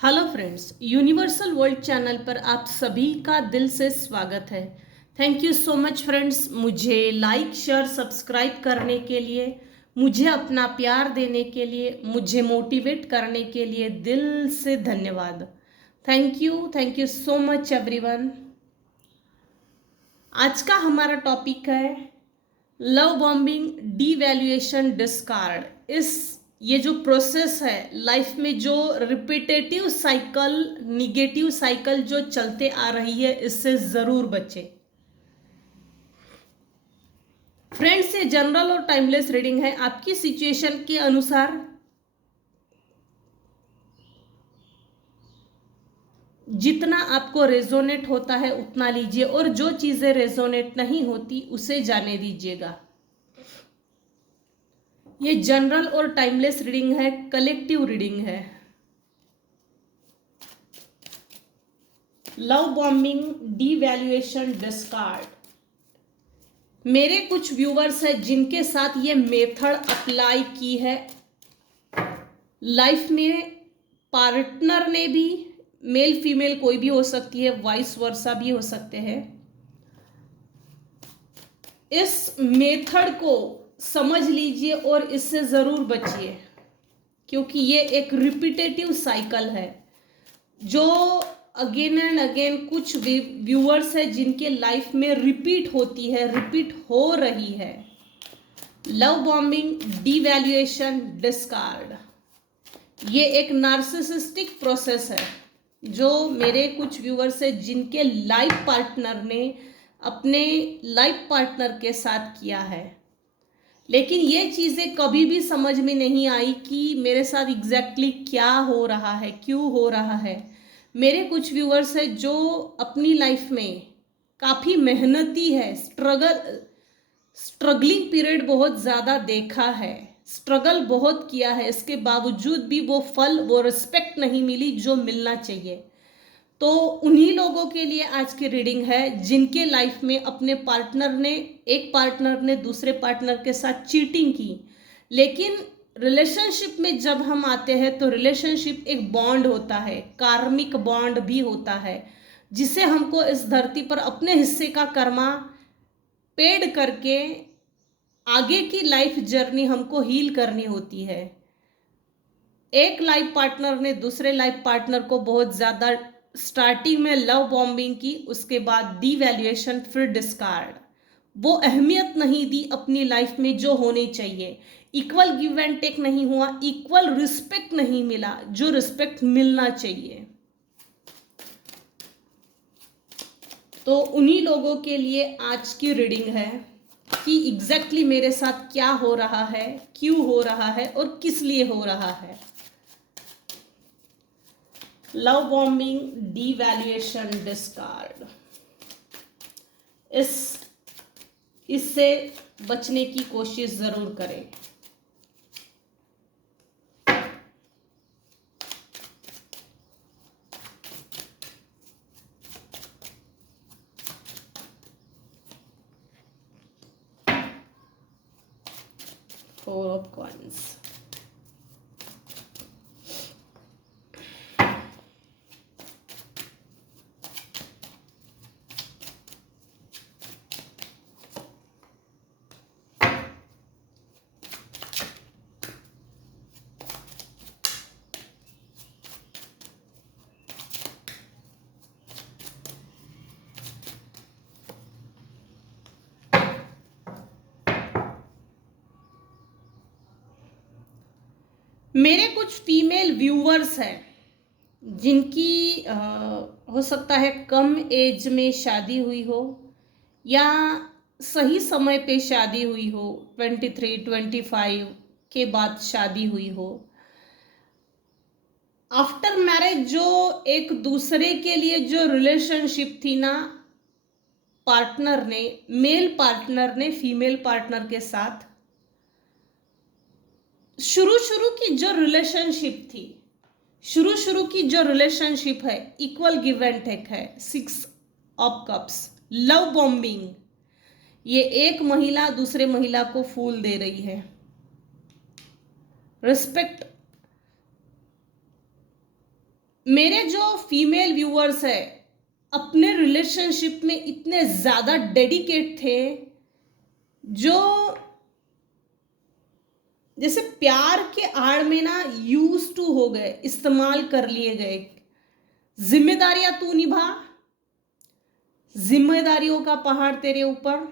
Hello friends, universal world channel पर आप सभी का दिल से स्वागत है। Thank you so much friends, मुझे लाइक शेयर सब्सक्राइब करने के लिए, मुझे अपना प्यार देने के लिए, मुझे मोटिवेट करने के लिए दिल से धन्यवाद। Thank you so much everyone. आज का हमारा टॉपिक है लव बॉम्बिंग, डीवैल्यूएशन, डिस्कार्ड। ये जो प्रोसेस है लाइफ में, जो रिपीटेटिव साइकिल, निगेटिव साइकिल जो चलते आ रही है, इससे जरूर बचे फ्रेंड्स। ये जनरल और टाइमलेस रीडिंग है, आपकी सिचुएशन के अनुसार जितना आपको रेजोनेट होता है उतना लीजिए, और जो चीजें रेजोनेट नहीं होती उसे जाने दीजिएगा। ये जनरल और टाइमलेस रीडिंग है, कलेक्टिव रीडिंग है। Love bombing, devaluation, discard. मेरे कुछ व्यूवर्स हैं जिनके साथ ये मेथड अप्लाई की है लाइफ में। पार्टनर ने भी, मेल फीमेल कोई भी हो सकती है, वाइस वर्सा भी हो सकते हैं। इस मेथड को समझ लीजिए और इससे जरूर बचिए, क्योंकि ये एक रिपीटेटिव साइकिल है जो अगेन एंड अगेन कुछ व्यूअर्स है जिनके लाइफ में रिपीट होती है, रिपीट हो रही है। लव बॉम्बिंग, डीवैल्यूएशन, डिस्कार्ड, ये एक नार्सिसिस्टिक प्रोसेस है जो मेरे कुछ व्यूअर्स है जिनके लाइफ पार्टनर ने अपने लाइफ पार्टनर के साथ किया है, लेकिन ये चीज़ें कभी भी समझ में नहीं आई कि मेरे साथ एग्जैक्टली क्या हो रहा है, क्यों हो रहा है। मेरे कुछ व्यूअर्स है जो अपनी लाइफ में काफ़ी मेहनती है, स्ट्रगलिंग पीरियड बहुत ज़्यादा देखा है, स्ट्रगल बहुत किया है, इसके बावजूद भी वो फल, वो रिस्पेक्ट नहीं मिली जो मिलना चाहिए। तो उन्हीं लोगों के लिए आज की रीडिंग है जिनके लाइफ में अपने पार्टनर ने, एक पार्टनर ने दूसरे पार्टनर के साथ चीटिंग की। लेकिन रिलेशनशिप में जब हम आते हैं तो रिलेशनशिप एक बॉन्ड होता है, कार्मिक बॉन्ड भी होता है, जिसे हमको इस धरती पर अपने हिस्से का कर्मा पेड करके आगे की लाइफ जर्नी हमको हील करनी होती है। एक लाइफ पार्टनर ने दूसरे लाइफ पार्टनर को बहुत ज़्यादा स्टार्टिंग में लव बॉम्बिंग की, उसके बाद डीवैल्यूएशन, फिर डिस्कार्ड। वो अहमियत नहीं दी अपनी लाइफ में जो होनी चाहिए, इक्वल गिव एंड टेक नहीं हुआ, इक्वल रिस्पेक्ट नहीं मिला जो रिस्पेक्ट मिलना चाहिए। तो उन्हीं लोगों के लिए आज की रीडिंग है कि एग्जैक्टली मेरे साथ क्या हो रहा है, क्यों हो रहा है और किस लिए हो रहा है। लव बॉम्बिंग, डीवैल्यूएशन, डिस्कार्ड, इससे बचने की कोशिश जरूर करें। फोर ऑफ कॉइंस, मेरे कुछ फीमेल व्यूअर्स हैं जिनकी हो सकता है कम एज में शादी हुई हो या सही समय पे शादी हुई हो, 23, 25 के बाद शादी हुई हो। आफ्टर मैरिज जो एक दूसरे के लिए जो रिलेशनशिप थी ना, पार्टनर ने, मेल पार्टनर ने फीमेल पार्टनर के साथ शुरू की जो रिलेशनशिप थी, शुरू की जो रिलेशनशिप है, इक्वल गिव एंड टेक है, 6 ऑफ कप्स, लव बॉम्बिंग, ये एक महिला दूसरे महिला को फूल दे रही है, रिस्पेक्ट मेरे जो फीमेल व्यूअर्स है अपने रिलेशनशिप में इतने ज़्यादा डेडिकेट थे, जो जैसे प्यार के आड़ में ना यूज टू हो गए, इस्तेमाल कर लिए गए। जिम्मेदारियां तू निभा, जिम्मेदारियों का पहाड़ तेरे ऊपर,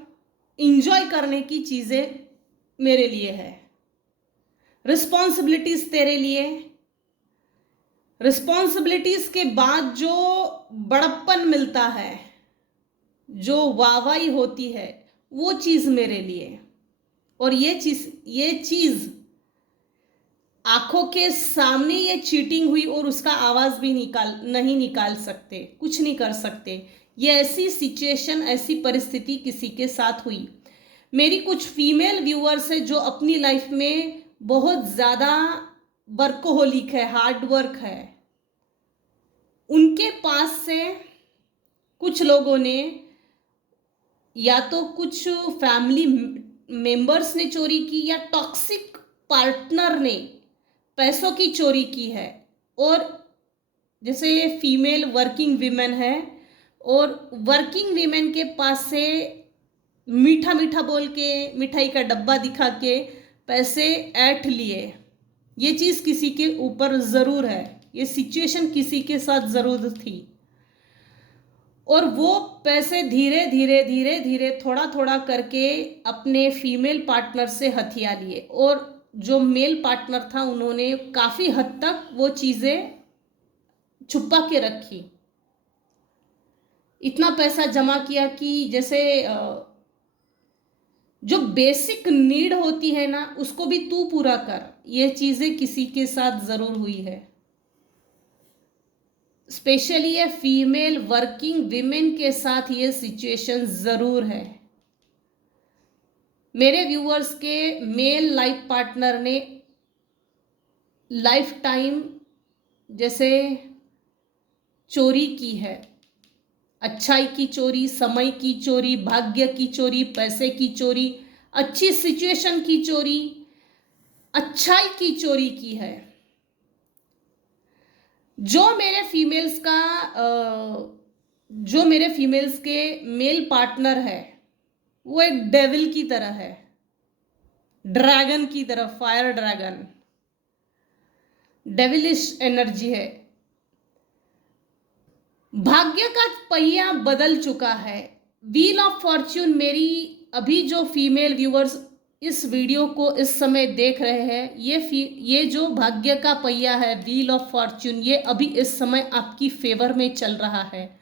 इंजॉय करने की चीजें मेरे लिए है, रिस्पॉन्सिबिलिटीज तेरे लिए, रिस्पॉन्सिबिलिटीज के बाद जो बड़प्पन मिलता है, जो वाहवाही होती है, वो चीज मेरे लिए। और ये चीज आंखों के सामने ये चीटिंग हुई और उसका आवाज भी नहीं निकाल सकते, कुछ नहीं कर सकते। ये ऐसी सिचुएशन, ऐसी परिस्थिति किसी के साथ हुई। मेरी कुछ फीमेल व्यूअर्स है जो अपनी लाइफ में बहुत ज़्यादा वर्कहोलिक है, हार्ड वर्क है। उनके पास से कुछ लोगों ने, या तो कुछ फैमिली मेंबर्स ने चोरी की, या टॉक्सिक पार्टनर ने पैसों की चोरी की है। और जैसे फीमेल वर्किंग वीमेन है, और वर्किंग वीमेन के पास से मीठा मीठा बोल के, मिठाई का डब्बा दिखा के पैसे ऐंठ लिए। ये चीज़ किसी के ऊपर ज़रूर है, ये सिचुएशन किसी के साथ ज़रूर थी। और वो पैसे धीरे धीरे धीरे धीरे थोड़ा थोड़ा करके अपने फीमेल पार्टनर से हथिया लिए, और जो मेल पार्टनर था उन्होंने काफ़ी हद तक वो चीज़ें छुपा के रखी। इतना पैसा जमा किया कि जैसे जो बेसिक नीड होती है ना, उसको भी तू पूरा कर। ये चीज़ें किसी के साथ ज़रूर हुई है। स्पेशली ये फीमेल वर्किंग विमेन के साथ ये सिचुएशन ज़रूर है। मेरे व्यूअर्स के मेल लाइफ पार्टनर ने लाइफ टाइम जैसे चोरी की है, अच्छाई की चोरी, समय की चोरी, भाग्य की चोरी, पैसे की चोरी, अच्छी सिचुएशन की चोरी, अच्छाई की चोरी की है। जो मेरे फीमेल्स के मेल पार्टनर है, वो एक डेविल की तरह है, ड्रैगन की तरह, फायर ड्रैगन, डेविलिश एनर्जी है। भाग्य का पहिया बदल चुका है। व्हील ऑफ फॉर्च्यून, मेरी अभी जो फीमेल व्यूअर्स इस वीडियो को इस समय देख रहे हैं, ये जो भाग्य का पहिया है, व्हील ऑफ फॉर्च्यून, ये अभी इस समय आपकी फेवर में चल रहा है।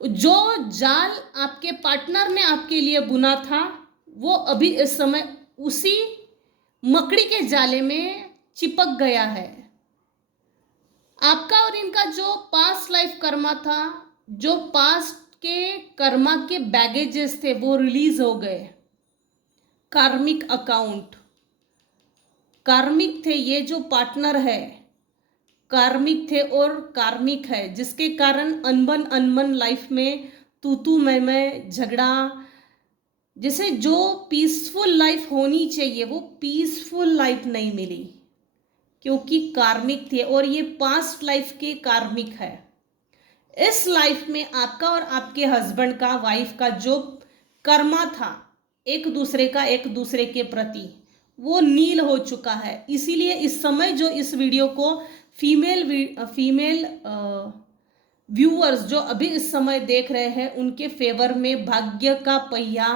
जो जाल आपके पार्टनर ने आपके लिए बुना था, वो अभी इस समय उसी मकड़ी के जाले में चिपक गया है। आपका और इनका जो पास्ट लाइफ कर्मा था, जो पास्ट के कर्मा के बैगेजेस थे, वो रिलीज हो गए। कार्मिक अकाउंट, कार्मिक थे। ये जो पार्टनर है कार्मिक थे और कार्मिक है, जिसके कारण अनबन लाइफ में तू मैं झगड़ा, जैसे जो पीसफुल लाइफ होनी चाहिए वो पीसफुल लाइफ नहीं मिली, क्योंकि कार्मिक थे। और ये पास्ट लाइफ के कार्मिक है। इस लाइफ में आपका और आपके हस्बैंड का, वाइफ का जो कर्मा था एक दूसरे के प्रति, वो नील हो चुका है। इसीलिए इस समय जो इस वीडियो को फीमेल व्यूअर्स जो अभी इस समय देख रहे हैं, उनके फेवर में भाग्य का पहिया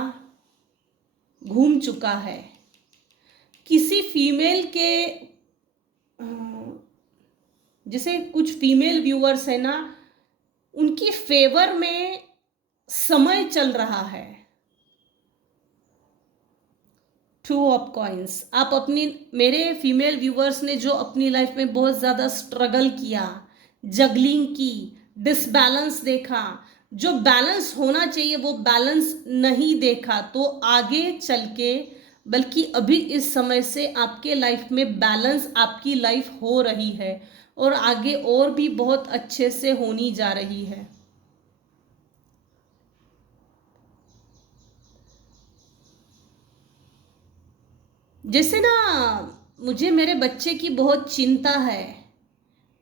घूम चुका है। किसी फीमेल के जैसे कुछ फीमेल व्यूअर्स है ना, उनकी फेवर में समय चल रहा है। टू ऑफ कॉइंस, आप अपनी, मेरे फीमेल व्यूअर्स ने जो अपनी लाइफ में बहुत ज़्यादा स्ट्रगल किया, जगलिंग की, डिसबैलेंस देखा, जो बैलेंस होना चाहिए वो बैलेंस नहीं देखा, तो आगे चल के, बल्कि अभी इस समय से आपके लाइफ में बैलेंस आपकी लाइफ हो रही है, और आगे और भी बहुत अच्छे से होनी जा रही है। जैसे ना, मुझे मेरे बच्चे की बहुत चिंता है।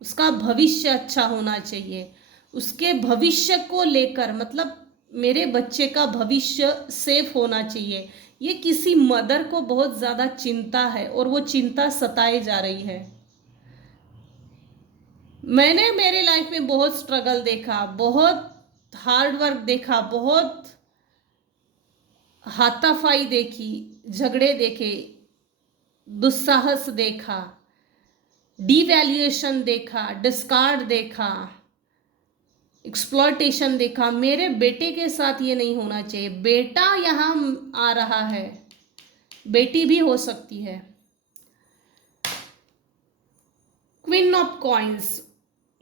उसका भविष्य अच्छा होना चाहिए, उसके भविष्य को लेकर, मतलब मेरे बच्चे का भविष्य सेफ होना चाहिए, ये किसी मदर को बहुत ज़्यादा चिंता है और वो चिंता सताए जा रही है। मैंने मेरे लाइफ में बहुत स्ट्रगल देखा, बहुत हार्ड वर्क देखा, बहुत हाथापाई देखी, झगड़े देखे, दुस्साहस देखा, डीवैल्यूएशन देखा, डिस्कार्ड देखा, एक्सप्लॉयटेशन देखा। मेरे बेटे के साथ ये नहीं होना चाहिए। बेटा यहाँ आ रहा है, बेटी भी हो सकती है। Queen of coins,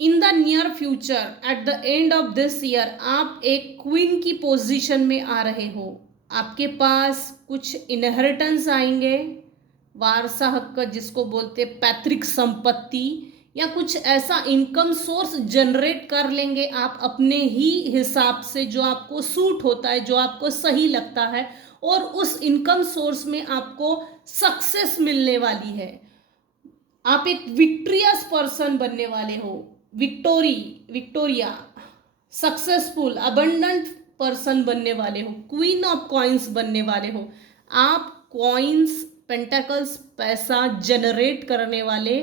in the near future, at the end of this year, आप एक क्वीन की पोजीशन में आ रहे हो। आपके पास कुछ इनहेरिटेंस आएंगे, वारसा हक जिसको बोलते पैतृक संपत्ति, या कुछ ऐसा इनकम सोर्स जनरेट कर लेंगे आप अपने ही हिसाब से, जो आपको सूट होता है, जो आपको सही लगता है, और उस इनकम सोर्स में आपको सक्सेस मिलने वाली है। आप एक विक्ट्रियस पर्सन बनने वाले हो, विक्टोरिया, सक्सेसफुल अबंडेंट पर्सन बनने वाले हो, क्वीन ऑफ कॉइन्स बनने वाले हो। आप कॉइन्स, पेंटाकल्स, पैसा जनरेट करने वाले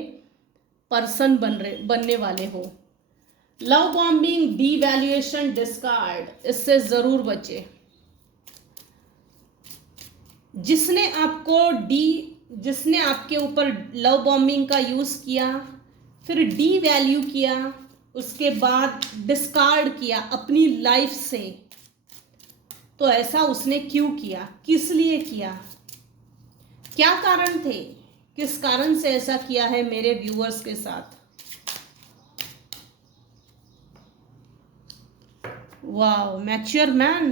पर्सन बनने वाले हो। लव बॉम्बिंग, डीवैल्यूएशन, डिस्कार्ड, इससे जरूर बचे। जिसने आपके ऊपर लव बॉम्बिंग का यूज किया, फिर डीवैल्यू किया, उसके बाद डिस्कार्ड किया अपनी लाइफ से, तो ऐसा उसने क्यों किया, किस लिए किया, क्या कारण थे, किस कारण से ऐसा किया है मेरे व्यूअर्स के साथ। Wow, mature man.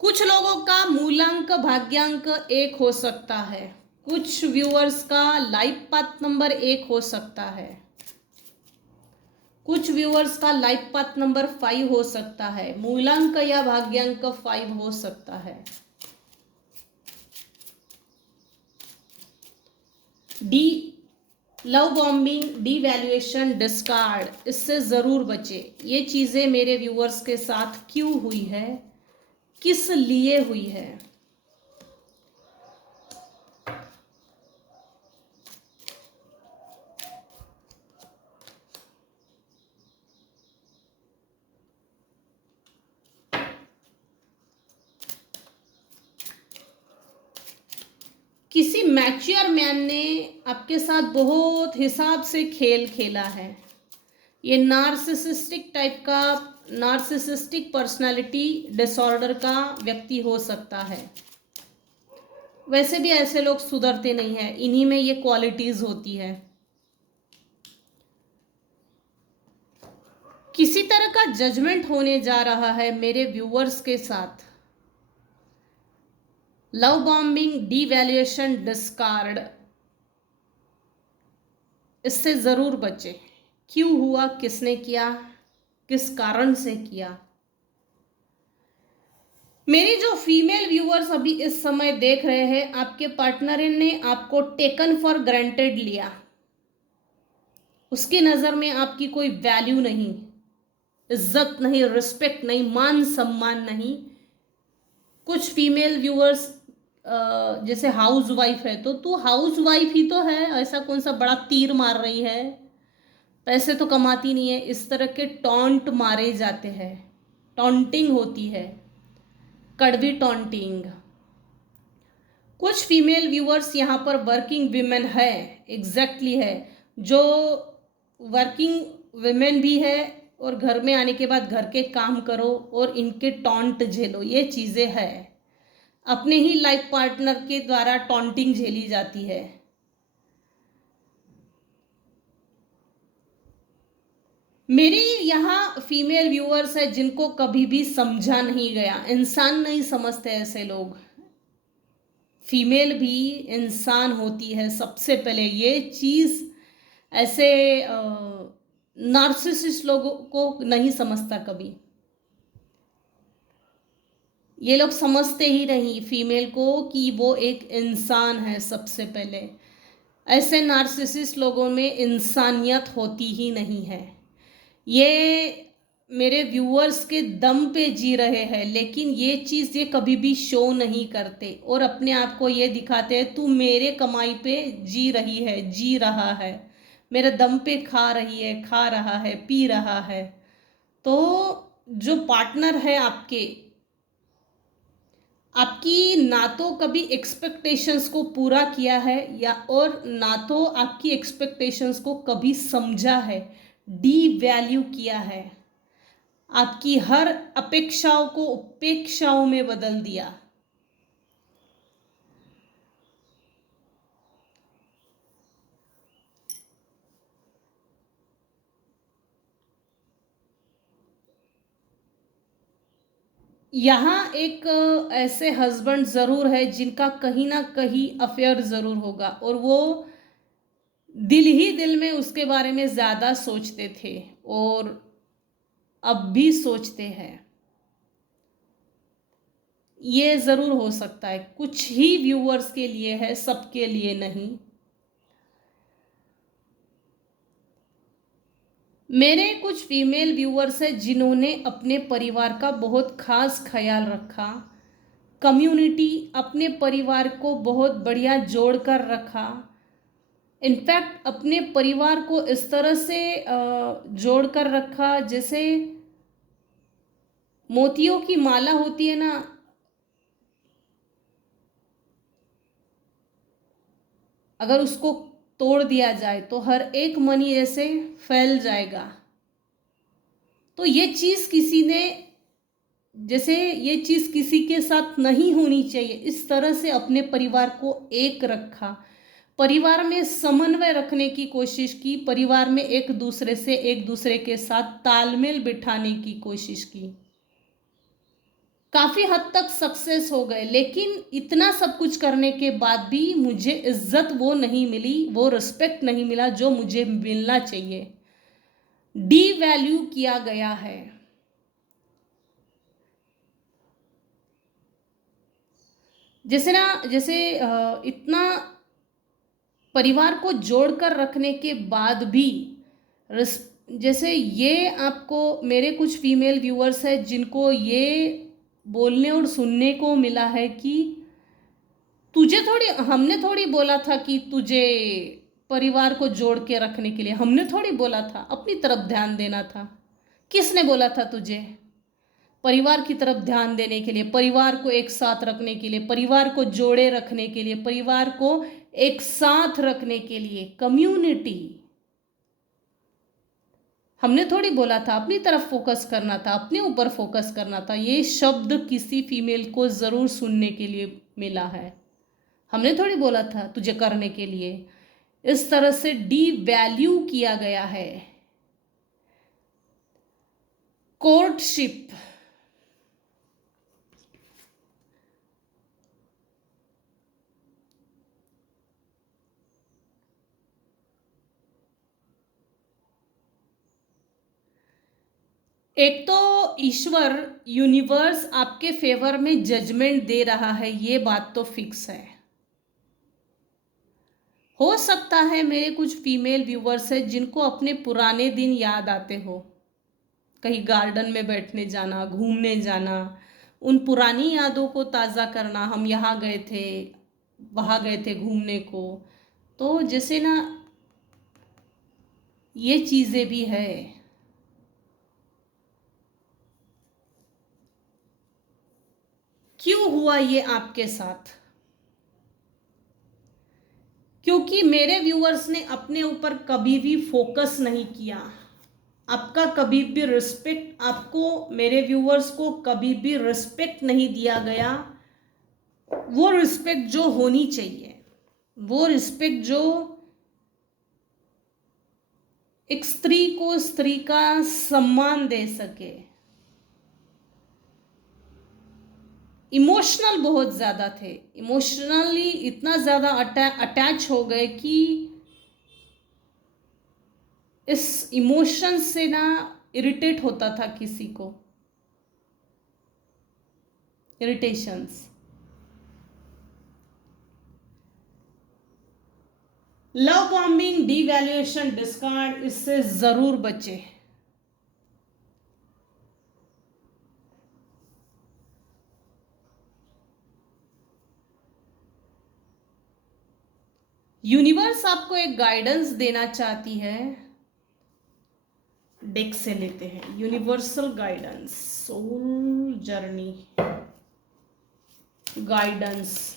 कुछ लोगों का मूलांक भाग्यांक 1 हो सकता है, कुछ व्यूअर्स का लाइफ पाथ नंबर 1 हो सकता है, कुछ व्यूअर्स का लाइफ पाथ नंबर 5 हो सकता है, मूलांक या भाग्यांक 5 हो सकता है। लव बॉम्बिंग, डीवैल्यूएशन, डिस्कार्ड, इससे जरूर बचे। ये चीजें मेरे व्यूअर्स के साथ क्यों हुई है, किस लिए हुई है। किसी मैच्योर मैन ने आपके साथ बहुत हिसाब से खेल खेला है। ये नार्सिसिस्टिक टाइप का, नार्सिसिस्टिक पर्सनालिटी डिसऑर्डर का व्यक्ति हो सकता है। वैसे भी ऐसे लोग सुधरते नहीं हैं, इन्हीं में ये क्वालिटीज होती है। किसी तरह का जजमेंट होने जा रहा है मेरे व्यूअर्स के साथ। लव बॉम्बिंग, डीवैल्यूएशन, डिस्कार्ड, इससे जरूर बचे। क्यों हुआ, किसने किया, किस कारण से किया। मेरी जो फीमेल व्यूअर्स अभी इस समय देख रहे हैं, आपके पार्टनर ने आपको टेकन फॉर ग्रांटेड लिया, उसकी नज़र में आपकी कोई वैल्यू नहीं, इज्जत नहीं, रिस्पेक्ट नहीं, मान सम्मान नहीं। कुछ फीमेल व्यूअर्स जैसे हाउस वाइफ है, तो तू हाउस वाइफ ही तो है, ऐसा कौन सा बड़ा तीर मार रही है, पैसे तो कमाती नहीं है, इस तरह के टॉन्ट मारे जाते हैं, टॉन्टिंग होती है, कड़वी टॉन्टिंग। कुछ फीमेल व्यूअर्स यहाँ पर वर्किंग विमेन है, एग्जैक्टली है, जो वर्किंग विमेन भी है, और घर में आने के बाद घर के काम करो और इनके टॉन्ट झेलो, ये चीज़ें है। अपने ही लाइफ पार्टनर के द्वारा टॉन्टिंग झेली जाती है। मेरी यहाँ फीमेल व्यूअर्स है जिनको कभी भी समझा नहीं गया, इंसान नहीं समझते ऐसे लोग। फीमेल भी इंसान होती है सबसे पहले, ये चीज़ ऐसे नार्सिसिस्ट लोगों को नहीं समझता कभी। ये लोग समझते ही नहीं फीमेल को कि वो एक इंसान है। सबसे पहले ऐसे नार्सिसिस्ट लोगों में इंसानियत होती ही नहीं है। ये मेरे व्यूअर्स के दम पे जी रहे हैं, लेकिन ये चीज़ ये कभी भी शो नहीं करते और अपने आप को ये दिखाते हैं तू मेरे कमाई पे जी रही है, जी रहा है, मेरे दम पे खा रही है, खा रहा है, पी रहा है। तो जो पार्टनर है आपके, आपकी ना तो कभी एक्सपेक्टेशंस को पूरा किया है या और ना तो आपकी एक्सपेक्टेशंस को कभी समझा है, डी वैल्यू किया है, आपकी हर अपेक्षाओं को उपेक्षाओं में बदल दिया। यहाँ एक ऐसे हस्बैंड ज़रूर है जिनका कहीं ना कहीं अफेयर ज़रूर होगा और वो दिल ही दिल में उसके बारे में ज़्यादा सोचते थे और अब भी सोचते हैं। ये ज़रूर हो सकता है, कुछ ही व्यूअर्स के लिए है, सबके लिए नहीं। मेरे कुछ फीमेल व्यूअर्स हैं जिन्होंने अपने परिवार का बहुत खास ख्याल रखा, कम्युनिटी अपने परिवार को बहुत बढ़िया जोड़ कर रखा। इनफैक्ट अपने परिवार को इस तरह से जोड़ कर रखा जैसे मोतियों की माला होती है ना, अगर उसको तोड़ दिया जाए तो हर एक मनी ऐसे फैल जाएगा। तो ये चीज़ किसी ने, जैसे ये चीज़ किसी के साथ नहीं होनी चाहिए, इस तरह से अपने परिवार को एक रखा, परिवार में समन्वय रखने की कोशिश की, परिवार में एक दूसरे के साथ तालमेल बिठाने की कोशिश की। काफ़ी हद तक सक्सेस हो गए, लेकिन इतना सब कुछ करने के बाद भी मुझे इज्जत वो नहीं मिली, वो रिस्पेक्ट नहीं मिला जो मुझे मिलना चाहिए। डी वैल्यू किया गया है। जैसे इतना परिवार को जोड़कर रखने के बाद भी जैसे ये आपको मेरे कुछ फीमेल व्यूअर्स हैं जिनको ये बोलने और सुनने को मिला है कि हमने थोड़ी बोला था कि तुझे परिवार को जोड़ के रखने के लिए, हमने थोड़ी बोला था, अपनी तरफ ध्यान देना था। किसने बोला था तुझे परिवार की तरफ ध्यान देने के लिए, परिवार को एक साथ रखने के लिए, परिवार को जोड़े रखने के लिए, परिवार को एक साथ रखने के लिए, कम्युनिटी। हमने थोड़ी बोला था अपनी तरफ फोकस करना था, अपने ऊपर फोकस करना था। ये शब्द किसी फीमेल को ज़रूर सुनने के लिए मिला है। हमने थोड़ी बोला था तुझे करने के लिए। इस तरह से डी वैल्यू किया गया है। कोर्टशिप, एक तो ईश्वर यूनिवर्स आपके फेवर में जजमेंट दे रहा है, ये बात तो फिक्स है। हो सकता है मेरे कुछ फीमेल व्यूवर्स हैं जिनको अपने पुराने दिन याद आते हो, कहीं गार्डन में बैठने जाना, घूमने जाना, उन पुरानी यादों को ताज़ा करना, हम यहाँ गए थे, वहाँ गए थे घूमने को। तो जैसे ना ये चीज़ें भी है। क्यों हुआ ये आपके साथ? क्योंकि मेरे व्यूअर्स ने अपने ऊपर कभी भी फोकस नहीं किया। आपका कभी भी रिस्पेक्ट, आपको मेरे व्यूअर्स को कभी भी रिस्पेक्ट नहीं दिया गया। वो रिस्पेक्ट जो होनी चाहिए, वो रिस्पेक्ट जो एक स्त्री को स्त्री का सम्मान दे सके। इमोशनल बहुत ज़्यादा थे, इमोशनली इतना ज़्यादा अटैच हो गए कि इस इमोशन से ना इरिटेट होता था किसी को। Irritations. Love bombing, devaluation, discard, इससे जरूर बचे। यूनिवर्स आपको एक गाइडेंस देना चाहती है। डेक से लेते हैं universal guidance, soul journey guidance.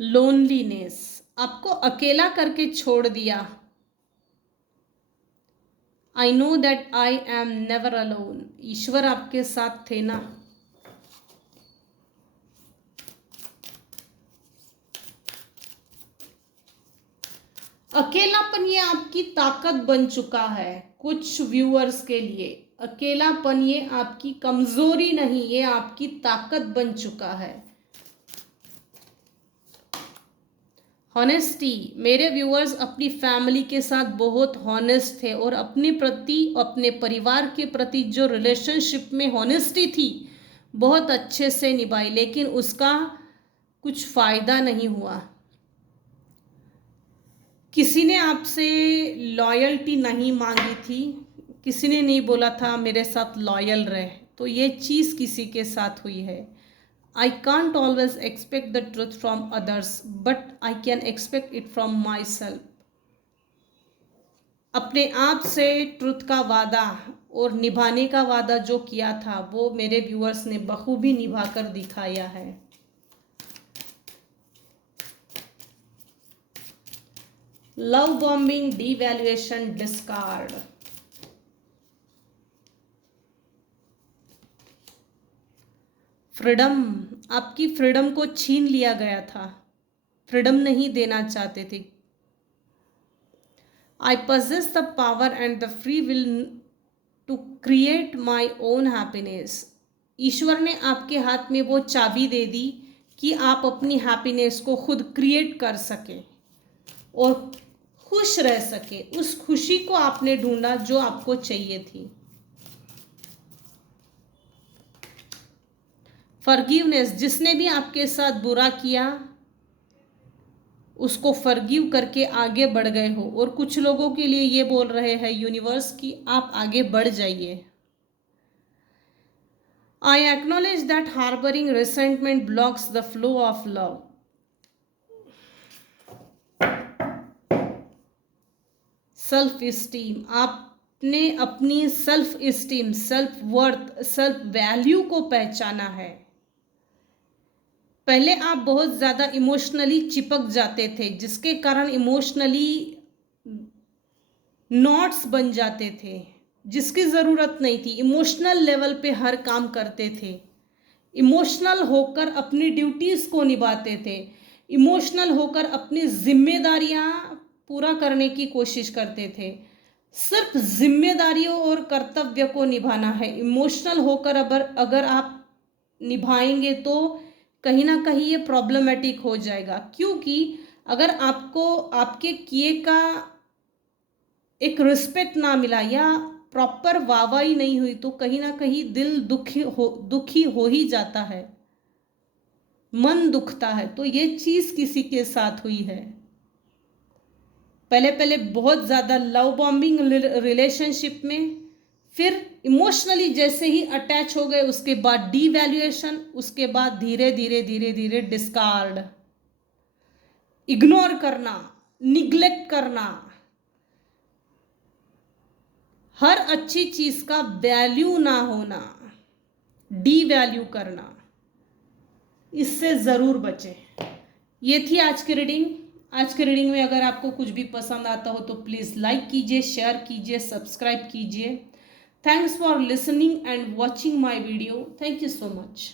Loneliness, आपको अकेला करके छोड़ दिया। I know that I am never alone, ईश्वर आपके साथ थे ना। अकेलापन ये आपकी ताकत बन चुका है। कुछ व्यूअर्स के लिए अकेलापन ये आपकी कमजोरी नहीं, ये आपकी ताकत बन चुका है। हॉनेस्टी, मेरे व्यूअर्स अपनी फैमिली के साथ बहुत हॉनेस्ट थे और अपने प्रति, अपने परिवार के प्रति जो रिलेशनशिप में हॉनेस्टी थी बहुत अच्छे से निभाई, लेकिन उसका कुछ फायदा नहीं हुआ। किसी ने आपसे लॉयल्टी नहीं मांगी थी, किसी ने नहीं बोला था मेरे साथ लॉयल रहे, तो ये चीज़ किसी के साथ हुई है। I can't always expect the truth from others, but I can expect it from myself. अपने आप से ट्रुथ का वादा और निभाने का वादा जो किया था वो मेरे व्यूअर्स ने बखूबी निभा कर दिखाया है। Love bombing, devaluation, discard. Freedom, आपकी फ्रीडम को छीन लिया गया था, फ्रीडम नहीं देना चाहते थे। I possess the power and the free will to create my own happiness, ईश्वर ने आपके हाथ में वो चाबी दे दी कि आप अपनी हैप्पीनेस को खुद क्रिएट कर सके और खुश रह सके। उस खुशी को आपने ढूंढा जो आपको चाहिए थी। फॉरगिवनेस, जिसने भी आपके साथ बुरा किया उसको फॉरगिव करके आगे बढ़ गए हो, और कुछ लोगों के लिए ये बोल रहे हैं यूनिवर्स कि आप आगे बढ़ जाइए। I acknowledge that harbouring resentment blocks the flow of love. Self esteem, आपने अपनी self esteem, self worth, self value को पहचाना है। पहले आप बहुत ज़्यादा इमोशनली चिपक जाते थे, जिसके कारण इमोशनली नॉट्स बन जाते थे जिसकी ज़रूरत नहीं थी। इमोशनल लेवल पे हर काम करते थे, इमोशनल होकर अपनी ड्यूटीज़ को निभाते थे, इमोशनल होकर अपनी जिम्मेदारियां पूरा करने की कोशिश करते थे। सिर्फ जिम्मेदारियों और कर्तव्य को निभाना है। इमोशनल होकर अगर आप निभाएंगे तो कहीं ना कहीं ये प्रॉब्लमेटिक हो जाएगा, क्योंकि अगर आपको आपके किए का एक रिस्पेक्ट ना मिला या प्रॉपर वाहवाही नहीं हुई तो कहीं ना कहीं दिल दुखी हो ही जाता है, मन दुखता है। तो ये चीज़ किसी के साथ हुई है। पहले पहले बहुत ज़्यादा लव बॉम्बिंग रिलेशनशिप में, फिर इमोशनली जैसे ही अटैच हो गए उसके बाद डीवैल्यूएशन, उसके बाद धीरे धीरे धीरे धीरे डिस्कार्ड, इग्नोर करना, निग्लेक्ट करना, हर अच्छी चीज का वैल्यू ना होना, डीवैल्यू करना, इससे ज़रूर बचें। ये थी आज की रीडिंग। आज की रीडिंग में अगर आपको कुछ भी पसंद आता हो तो प्लीज़ लाइक कीजिए, शेयर कीजिए, सब्सक्राइब कीजिए। Thanks for listening and watching my video. Thank you so much.